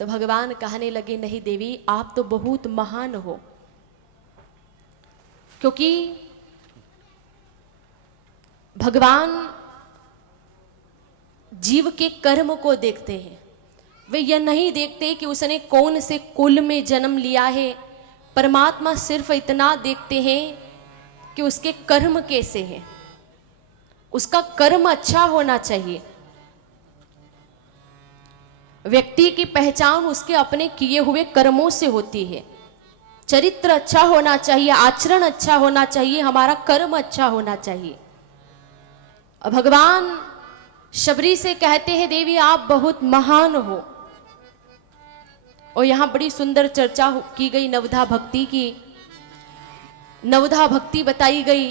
तो भगवान कहने लगे, नहीं देवी, आप तो बहुत महान हो, क्योंकि भगवान जीव के कर्म को देखते हैं। वे यह नहीं देखते कि उसने कौन से कुल में जन्म लिया है। परमात्मा सिर्फ इतना देखते हैं कि उसके कर्म कैसे हैं। उसका कर्म अच्छा होना चाहिए। व्यक्ति की पहचान उसके अपने किए हुए कर्मों से होती है। चरित्र अच्छा होना चाहिए, आचरण अच्छा होना चाहिए, हमारा कर्म अच्छा होना चाहिए। और भगवान शबरी से कहते हैं, देवी आप बहुत महान हो। और यहां बड़ी सुंदर चर्चा की गई नवधा भक्ति की। नवधा भक्ति बताई गई।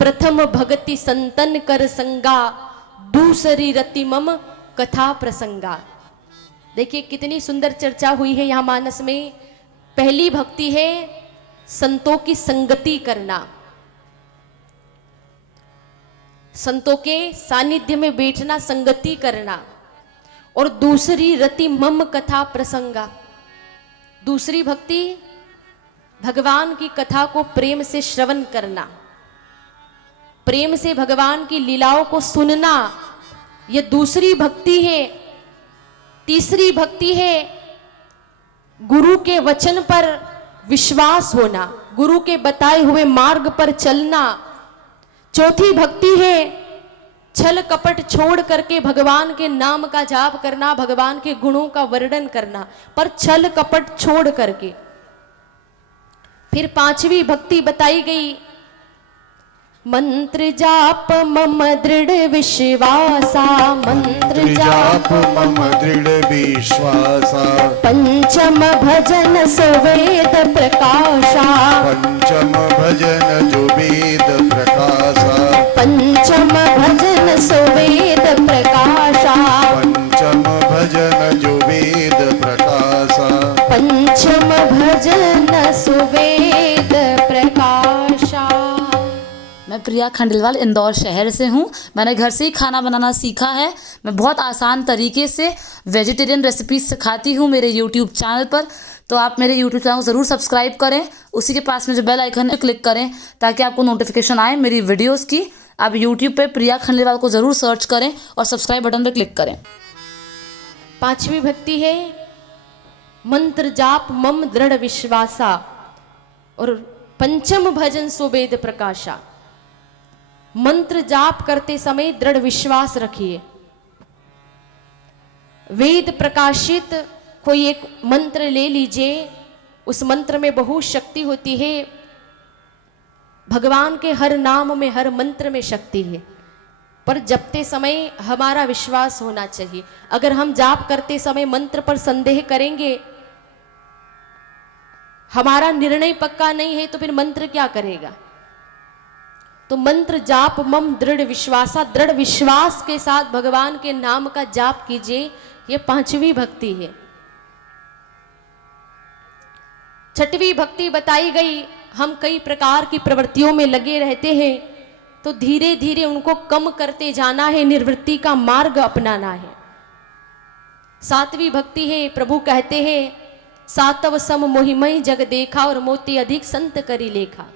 प्रथम भगति संतन कर संगा, दूसरी रति मम कथा प्रसंगा। देखिए कितनी सुंदर चर्चा हुई है यहां मानस में। पहली भक्ति है संतों की संगति करना, संतों के सानिध्य में बैठना, संगति करना। और दूसरी रति मम कथा प्रसंगा, दूसरी भक्ति भगवान की कथा को प्रेम से श्रवण करना, प्रेम से भगवान की लीलाओं को सुनना, यह दूसरी भक्ति है। तीसरी भक्ति है गुरु के वचन पर विश्वास होना, गुरु के बताए हुए मार्ग पर चलना। चौथी भक्ति है छल कपट छोड़ करके भगवान के नाम का जाप करना, भगवान के गुणों का वर्णन करना, पर छल कपट छोड़ करके। फिर पांचवी भक्ति बताई गई, मंत्र जाप मम दृढ़ विश्वासा, मंत्र जाप मम दृढ़ विश्वासा। पंचम भजन सुवेद प्रकाशा, पंचम भजन जो वेद प्रकाशा। पंचम भजन सुवेद प्रकाशा, पंचम भजन जो वेद प्रकाशा। पंचम भजन सुवेद प्रकाशा। मैं प्रिया खंडेलवाल इंदौर शहर से हूँ। मैंने घर से ही खाना बनाना सीखा है। मैं बहुत आसान तरीके से वेजिटेरियन रेसिपीज सिखाती हूँ मेरे यूट्यूब चैनल पर। तो आप मेरे यूट्यूब चैनल को ज़रूर सब्सक्राइब करें, उसी के पास में जो बेल आइकन है क्लिक करें ताकि आपको नोटिफिकेशन आए मेरी वीडियोज़ की। आप यूट्यूब पर प्रिया खंडेलवाल को ज़रूर सर्च करें और सब्सक्राइब बटन पर क्लिक करें। पांचवी भक्ति है मंत्र जाप मम दृढ़ विश्वासा, और पंचम भजन सुवेद प्रकाशा। मंत्र जाप करते समय दृढ़ विश्वास रखिए। वेद प्रकाशित कोई एक मंत्र ले लीजिए, उस मंत्र में बहुत शक्ति होती है। भगवान के हर नाम में, हर मंत्र में शक्ति है, पर जपते समय हमारा विश्वास होना चाहिए। अगर हम जाप करते समय मंत्र पर संदेह करेंगे, हमारा निर्णय पक्का नहीं है, तो फिर मंत्र क्या करेगा। तो मंत्र जाप मम दृढ़ विश्वासा, दृढ़ विश्वास के साथ भगवान के नाम का जाप कीजिए। यह पांचवी भक्ति है। छठवीं भक्ति बताई गई, हम कई प्रकार की प्रवृत्तियों में लगे रहते हैं, तो धीरे धीरे उनको कम करते जाना है, निर्वृत्ति का मार्ग अपनाना है। सातवीं भक्ति है, प्रभु कहते हैं सातव सम मोहिमय जग देखा, और मोती अधिक संत करी लेखा।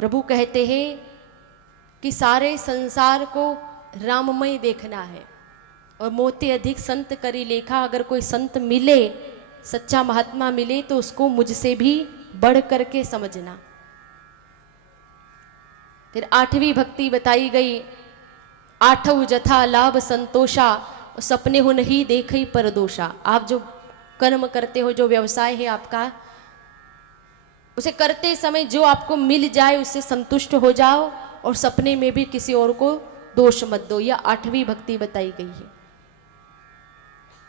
प्रभु कहते हैं कि सारे संसार को राममय देखना है, और मोती अधिक संत करी लेखा। अगर कोई संत मिले, सच्चा महात्मा मिले, तो उसको मुझसे भी बढ़ करके समझना। फिर आठवीं भक्ति बताई गई, आठव जथा लाभ संतोषा, सपने हो नहीं देखई परदोषा। आप जो कर्म करते हो, जो व्यवसाय है आपका, उसे करते समय जो आपको मिल जाए उससे संतुष्ट हो जाओ, और सपने में भी किसी और को दोष मत दो। यह आठवीं भक्ति बताई गई है।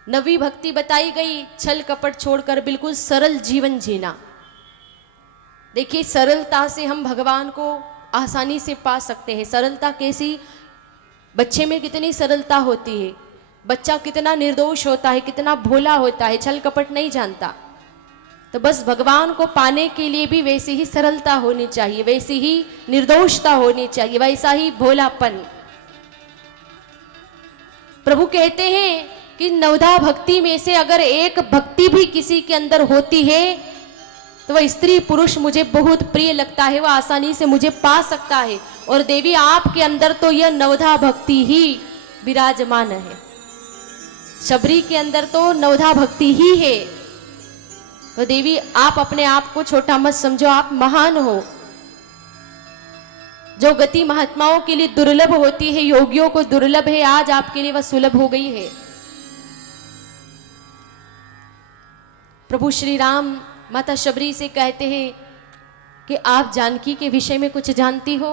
नवीं भक्ति बताई गई, छल कपट छोड़कर बिल्कुल सरल जीवन जीना। देखिए सरलता से हम भगवान को आसानी से पा सकते हैं। सरलता कैसी, बच्चे में कितनी सरलता होती है, बच्चा कितना निर्दोष होता है, कितना भोला होता है, छल कपट नहीं जानता। तो बस भगवान को पाने के लिए भी वैसी ही सरलता होनी चाहिए, वैसी ही निर्दोषता होनी चाहिए, वैसा ही भोलापन। प्रभु कहते हैं कि नवधा भक्ति में से अगर एक भक्ति भी किसी के अंदर होती है तो वह स्त्री पुरुष मुझे बहुत प्रिय लगता है, वह आसानी से मुझे पा सकता है। और देवी आपके अंदर तो यह नवधा भक्ति ही विराजमान है, शबरी के अंदर तो नवधा भक्ति ही है। तो देवी आप अपने आप को छोटा मत समझो, आप महान हो। जो गति महात्माओं के लिए दुर्लभ होती है, योगियों को दुर्लभ है, आज आपके लिए वह सुलभ हो गई है। प्रभु श्री राम माता शबरी से कहते हैं कि आप जानकी के विषय में कुछ जानती हो?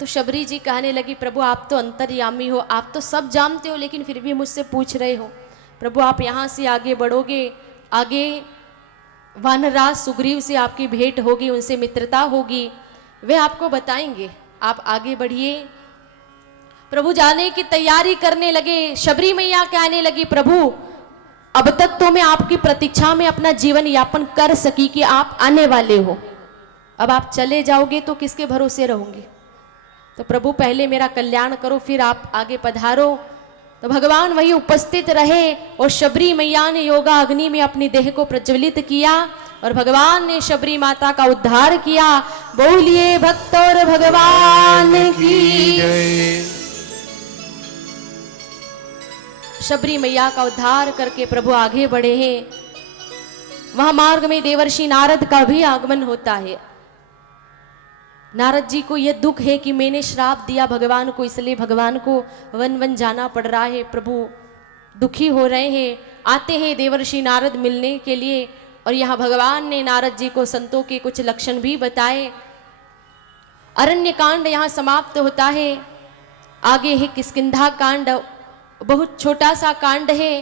तो शबरी जी कहने लगी, प्रभु आप तो अंतर्यामी हो, आप तो सब जानते हो, लेकिन फिर भी मुझसे पूछ रहे हो। प्रभु आप यहाँ से आगे बढ़ोगे, आगे वानरराज सुग्रीव से आपकी भेंट होगी, उनसे मित्रता होगी, वे आपको बताएंगे, आप आगे बढ़िए। प्रभु जाने की तैयारी करने लगे। शबरी मैया कहने लगी, प्रभु अब तक तो मैं आपकी प्रतीक्षा में अपना जीवन यापन कर सकी कि आप आने वाले हो, अब आप चले जाओगे तो किसके भरोसे रहोगे? तो प्रभु पहले मेरा कल्याण करो, फिर आप आगे पधारो। तो भगवान वही उपस्थित रहे और शबरी मैया ने योगा अग्नि में अपनी देह को प्रज्वलित किया और भगवान ने शबरी माता का उद्धार किया। बोलिए भक्त और भगवान की जय। शबरी मैया का उद्धार करके प्रभु आगे बढ़े हैं। वहां मार्ग में देवर्षि नारद का भी आगमन होता है। नारद जी को यह दुख है कि मैंने श्राप दिया भगवान को, इसलिए भगवान को वन वन जाना पड़ रहा है। प्रभु दुखी हो रहे हैं। आते हैं देवर्षि नारद मिलने के लिए और यहाँ भगवान ने नारद जी को संतों के कुछ लक्षण भी बताए। अरण्य कांड यहाँ समाप्त होता है। आगे है किष्किंधा कांड, बहुत छोटा सा कांड है।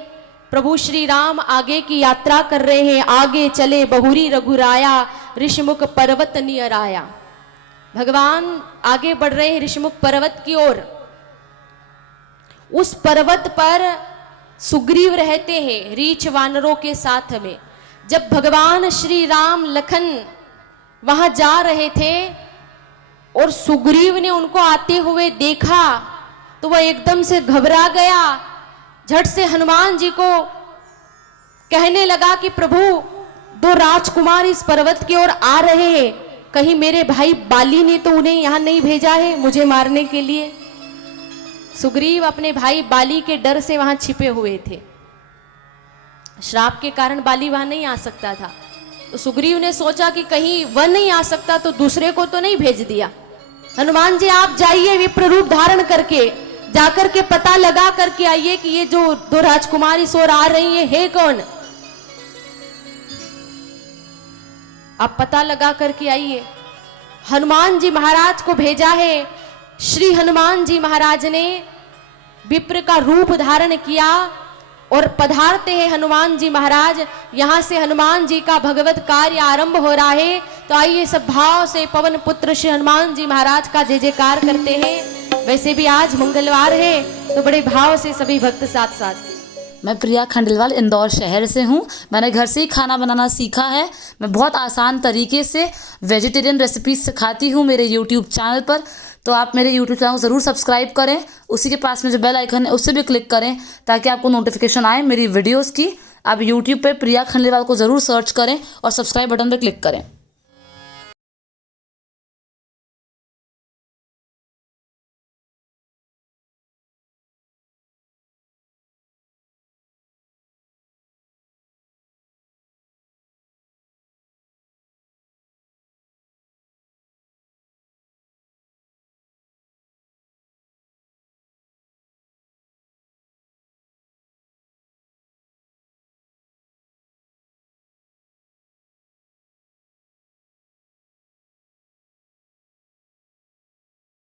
प्रभु श्री राम आगे की यात्रा कर रहे हैं। आगे चले बहुरी रघुराया, ऋषिमुख पर्वत नियर आया। भगवान आगे बढ़ रहे हैं ऋषिमुख पर्वत की ओर। उस पर्वत पर सुग्रीव रहते हैं रीछ वानरों के साथ में। जब भगवान श्री राम लखन वहां जा रहे थे और सुग्रीव ने उनको आते हुए देखा तो वह एकदम से घबरा गया। झट से हनुमान जी को कहने लगा कि प्रभु दो राजकुमार इस पर्वत की ओर आ रहे हैं, कहीं मेरे भाई बाली ने तो उन्हें यहां नहीं भेजा है मुझे मारने के लिए। सुग्रीव अपने भाई बाली के डर से वहां छिपे हुए थे। श्राप के कारण बाली वहां नहीं आ सकता था। तो सुग्रीव ने सोचा कि कहीं वह नहीं आ सकता तो दूसरे को तो नहीं भेज दिया। हनुमान जी आप जाइए विप्र रूप धारण करके, जाकर के पता लगा करके आइए कि ये जो दो राजकुमार इस ओर आ रही है कौन। आप पता लगा करके आइए। हनुमान जी महाराज को भेजा है। श्री हनुमान जी महाराज ने विप्र का रूप धारण किया और पधारते हैं हनुमान जी महाराज। यहाँ से हनुमान जी का भगवत कार्य आरंभ हो रहा है। तो आइए सब भाव से पवन पुत्र श्री हनुमान जी महाराज का जय जयकार करते हैं। वैसे भी आज मंगलवार है तो बड़े भाव से सभी भक्त साथ साथ। मैं प्रिया खंडेलवाल इंदौर शहर से हूँ। मैंने घर से ही खाना बनाना सीखा है। मैं बहुत आसान तरीके से वेजिटेरियन रेसिपीज सिखाती हूँ मेरे यूट्यूब चैनल पर। तो आप मेरे यूट्यूब चैनल को ज़रूर सब्सक्राइब करें। उसी के पास में जो बेल आइकन है उससे भी क्लिक करें ताकि आपको नोटिफिकेशन आए मेरी वीडियोज़ की। आप यूट्यूब पर प्रिया खंडेलवाल को ज़रूर सर्च करें और सब्सक्राइब बटन पर क्लिक करें।